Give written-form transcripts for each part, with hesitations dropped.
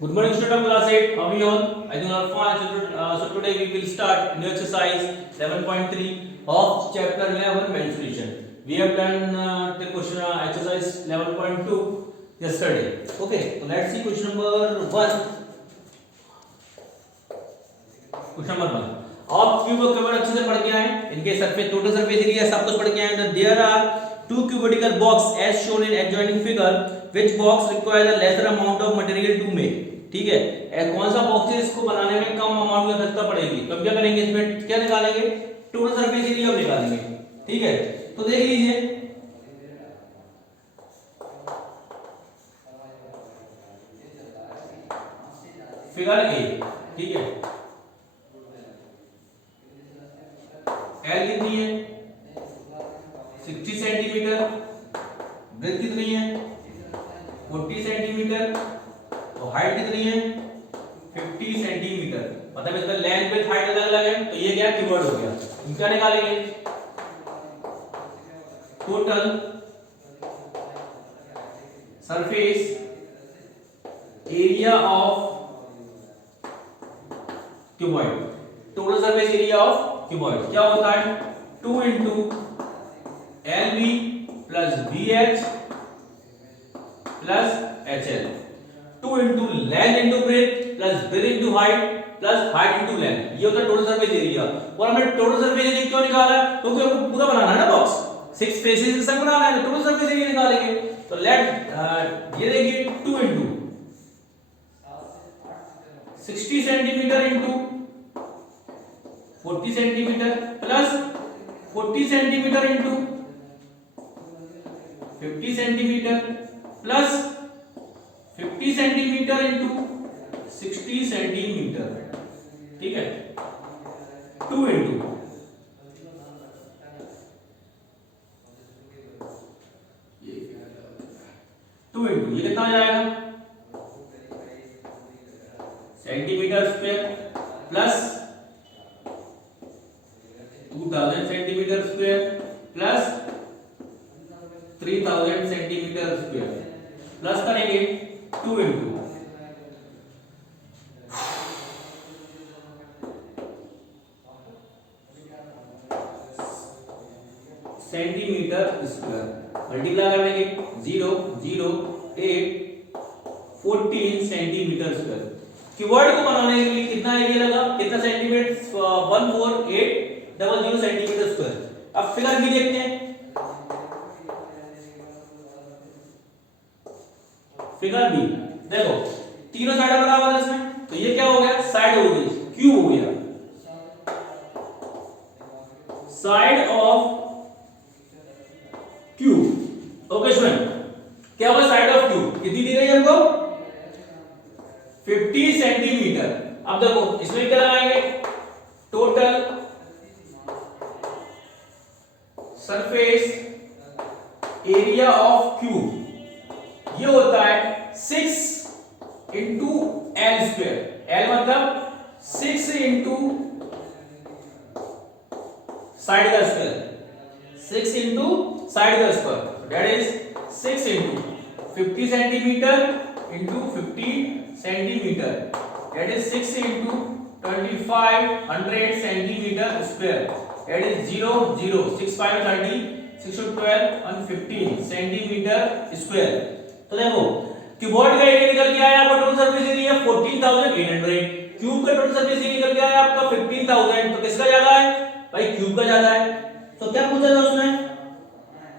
Good morning, student of class 8. How are you all? I think you are fine. So today we will start new exercise 11.3 of chapter 11 menstruation. We have done the question exercise 11.2 yesterday. Okay, so let's see question number 1. Question number 1 आप cube और cuboid अच्छे से पढ़ के आए इनके surface total surface area सब कुछ पढ़ के आए there are two cubical box as shown in adjoining figure which box requires a lesser amount of material to make ठीक है कौन सा बॉक्स है इसको बनाने में कम अमाउंट की आवश्यकता पड़ेगी तो हम क्या करेंगे इसमें क्या निकालेंगे टोटल सरफेस एरिया निकालेंगे ठीक है तो देख लीजिए फिगर ए ठीक है एल कितनी है 60 सेंटीमीटर ब्रेथ कितनी है 40 सेंटीमीटर और हाइट कितनी है 50 सेंटीमीटर मतलब इसका लेंथ विड्थ हाइट अलग अलग है तो ये क्या कीवर्ड हो गया हम क्या निकालेंगे total surface area of cuboid total surface area of cuboid क्या होता है 2 into LB plus BH plus HL 2 into length into breadth plus breadth into height plus height into length ये होता है टोटल सरफेस एरिया और हमने total surface area क्यों निकाला क्योंकि हमको पूरा बनाना है ना बॉक्स 6 फेसेस के संग बनाना है टोटल सरफेस एरिया निकालेंगे तो लेट ये देखिए 2 into 60 centimetre into 40 centimetre plus 40 centimetre into 50 centimetre plus 50 centimetre into 60 centimetre ठीक है 2 इंटू ये कितना आ जाएगा centimetre square plus 2000 centimetre square plus 3000 centimetre square plus करेंगे 2 इंटू सेंटीमीटर स्क्वायर मल्टीप्लाई करने के 0 0 8 14 सेंटीमीटर स्क्वायर कीवर्ड को बनाने के लिए कितना एरिया लगा कितना सेंटीमीटर 14800 सेंटीमीटर स्क्वायर अब फिगर भी देखते हैं फिगर बी देखो तीनों साइड बराबर है इसमें तो ये क्या हो गया साइड हो गई क्यूब हो गया side of cube okay student क्या होगा साइड ऑफ क्यूब कितनी दी गई हमको 50 सेंटीमीटर अब देखो इसमें क्या लगाएंगे total surface area of cube ये होता है 6 इंटू एल स्क्वायर एल मतलब 6 इंटू साइड का स्क्वायर 6 इंटू साइड का square that is 6 into 50 centimetre into 50 centimetre that is 6 into 2500 centimetre square that is 0 0 6 5 30 6 12 and 15 centimetre square तो देखो keyboard का area निकल के आया आपका टोटल सरफेस एरिया 14800 क्यूब का टोटल सरफेस एरिया निकल के आया आपका 15000 तो किसका ज्यादा है भाई क्यूब का ज्यादा है तो क्या पूछा था उसने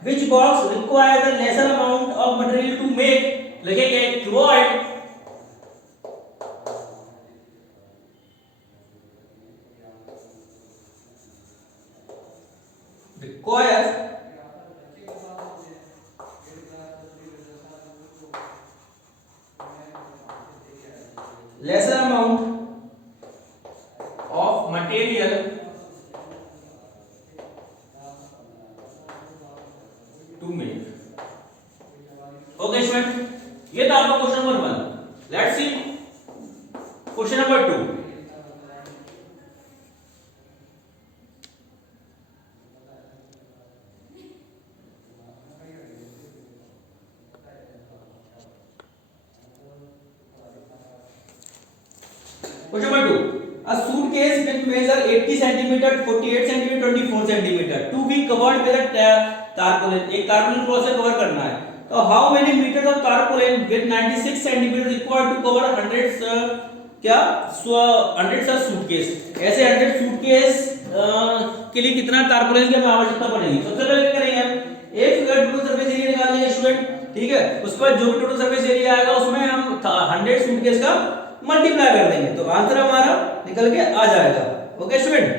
which box requires the lesser amount of material to make लिखेंगे cuboid requires lesser amount of material to make okay student ये था आपका question number 1 let's see question number 2 question number 2, a suitcase with measure 80 centimeter, 48 centimeter, 24 centimeter to be covered with a tarpaulin. एक tarpaulin को से cover करना है, तो how many meters of tarpaulin with 96 centimeter required to cover 100 क्या 100 सा suitcase. ऐसे 100 suitcase के लिए कितना टारपोलिन की हमें आवश्यकता पड़ेगी। सबसे पहले क्या करेंगे हम, एक फिगर टोटल सरफेस एरिया निकाल लेंगे स्टूडेंट, ठीक है। उसके बाद जो भी टोटल सरफेस एरिया आएगा उसमें हम 100 सूटकेस का मल्टीप्लाई कर देंगे, तो आंसर हमारा निकल के आ जाएगा। ओके स्टूडेंट,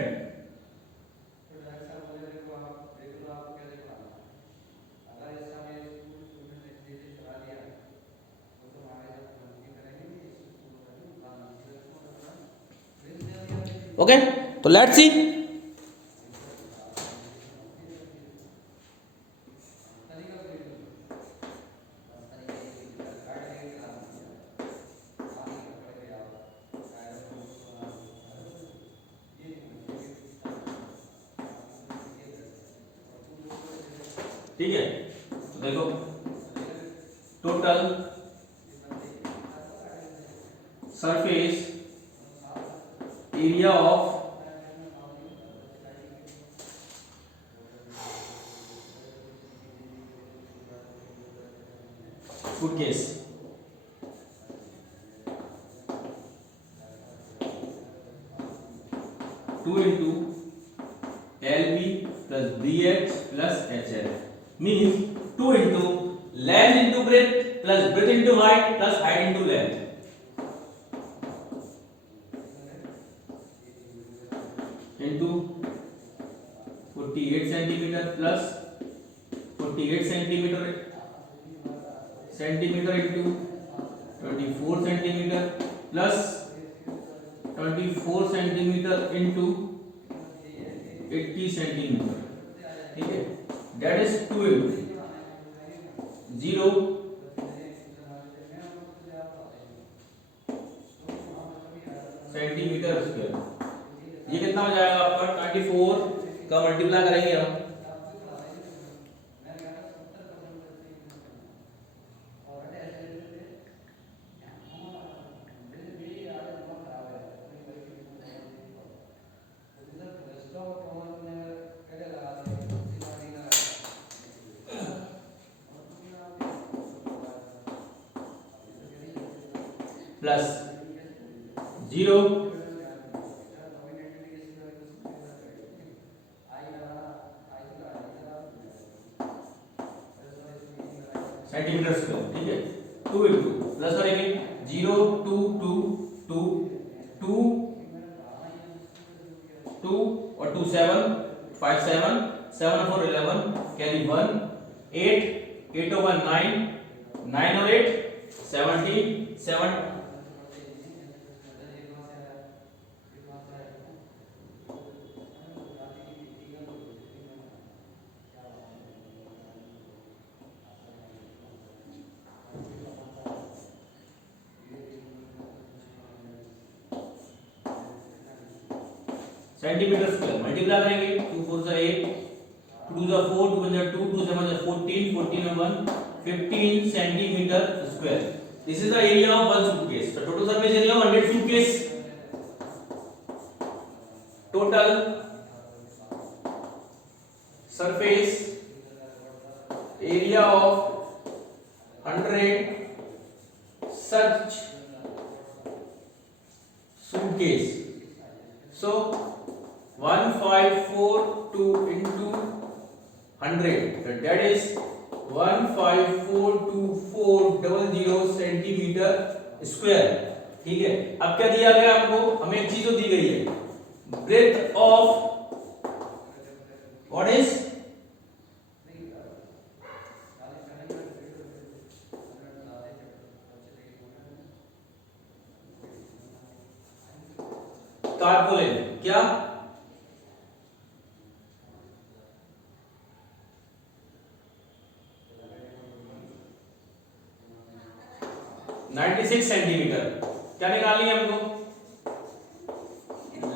ओके तो लेट्स सी। ठीक है, तो देखो total surface area of suitcase, two into LB plus BH plus HL means 2 into length into breadth plus breadth into height plus height into length into 48 centimeter plus 48 centimeter into 24 centimeter plus 24 centimeter into 80 centimeter, ठीक है। That is 2 into 0 centimetre square. ये कितना हो जाएगा आपका 24 का multiply करेंगे हम, प्लस 0 सेंटीमीटर स्क्वायर, ठीक है। 2 इंटू प्लस करेंगे 0 2 2 2 2 2 और 2 7 5 7 7 4 11 कैरी 1 8 8 over 9 9 और 8 17 7 सेंटीमीटर स्क्वायर मल्टीप्लाई करेंगे 2 4 से 8 2 जा 4 2 जा 2 2 7 जा 14 14 और 1 15 centimetre square. This is the area of one suitcase. तो total surface area of 100 suitcase, total surface area of 100 such suitcase. So 1542 into 100, so that is 1542400 centimetre square, ठीक है। अब क्या दिया गया आपको, हमें एक चीज तो दी गई है, breadth of what is tarpaulin, क्या 96 सेंटीमीटर। क्या निकालनी है हमको,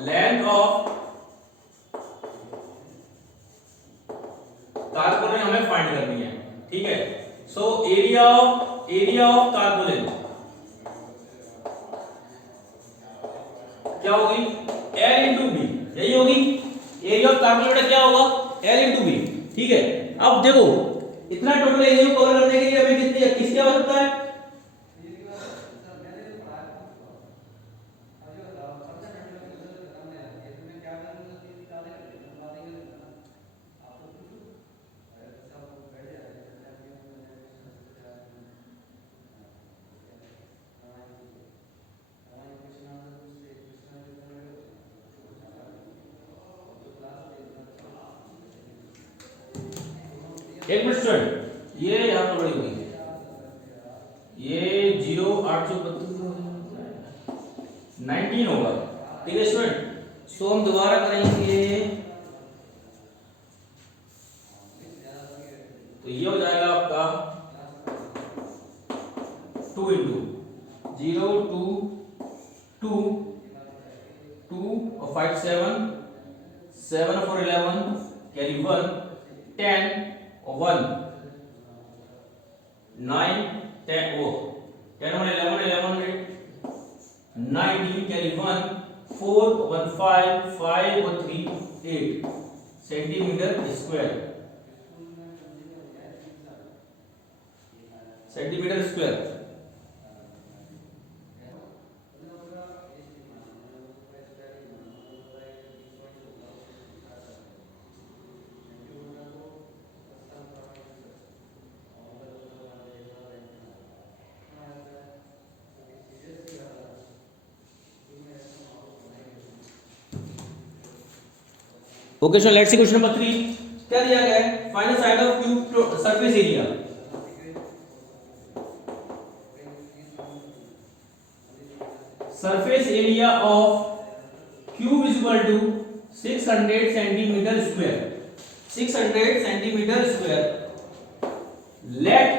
लेंथ ऑफ टारपोलिन हमें फाइंड करनी है, ठीक है। सो एरिया ऑफ टारपोलिन क्या होगी L इंटू बी, यही होगी एरिया ऑफ कार्बन क्या होगा L इंटू बी। ठीक है, अब देखो इतना टोटल एरिया को कवर करने के लिए हमें कितनी किसकी आवश्यकता है? एक मिनट स्टूडेंट, ये यहाँ पर बड़ी हुई ये 0 होगा। ठीक है स्टूडेंट, सो हम दोबारा करेंगे तो ये हो जाएगा आपका 2 इंटू 0 2 2 2 और 5 7 7 और 4 11 कैरी 1 10 और 1 9 10 ओ 10 और 11 11 19 कैरी 1 4 1 5 5 और 3 8 centimetre square okay so let's see question number 3। क्या दिया गया है? Find the side of cube surface area. Surface area of cube is equal to 600 centimetre square. 600 centimetre square. Let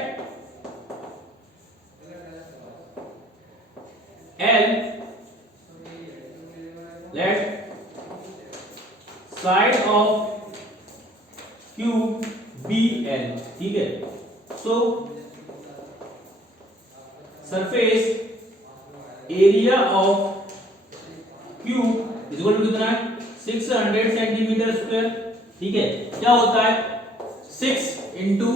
side of cube be L. ठीक है, so surface area of cube is equal to कितना है 600 centimetre square. ठीक है, क्या होता है 6 into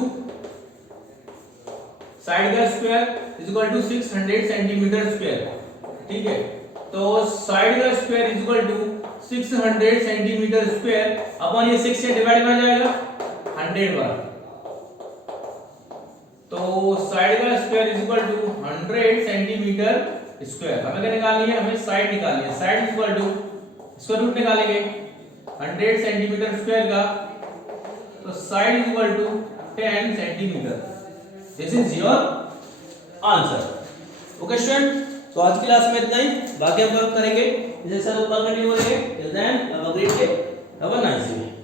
side का square is equal to 600 centimetre square. ठीक है, तो साइड का square is equal to 600 centimetre square upon ये 6 से डिवाइड कर जाएगा 100 बार। तो साइड का square is equal to 100 centimetre square. हमें क्या निकालनी है? हमें साइड निकालनी है। Side is equal to square root निकालेंगे 100 सेंटीमीटर स्क्वायर का, तो side is equal to 10 centimetre. This is your answer. Okay student, तो आज की क्लास में इतना ही, बाकी हम कल करेंगे। इसे सर ऊपर कंटिन्यू करेंगे। Till then have a great day, have a nice day.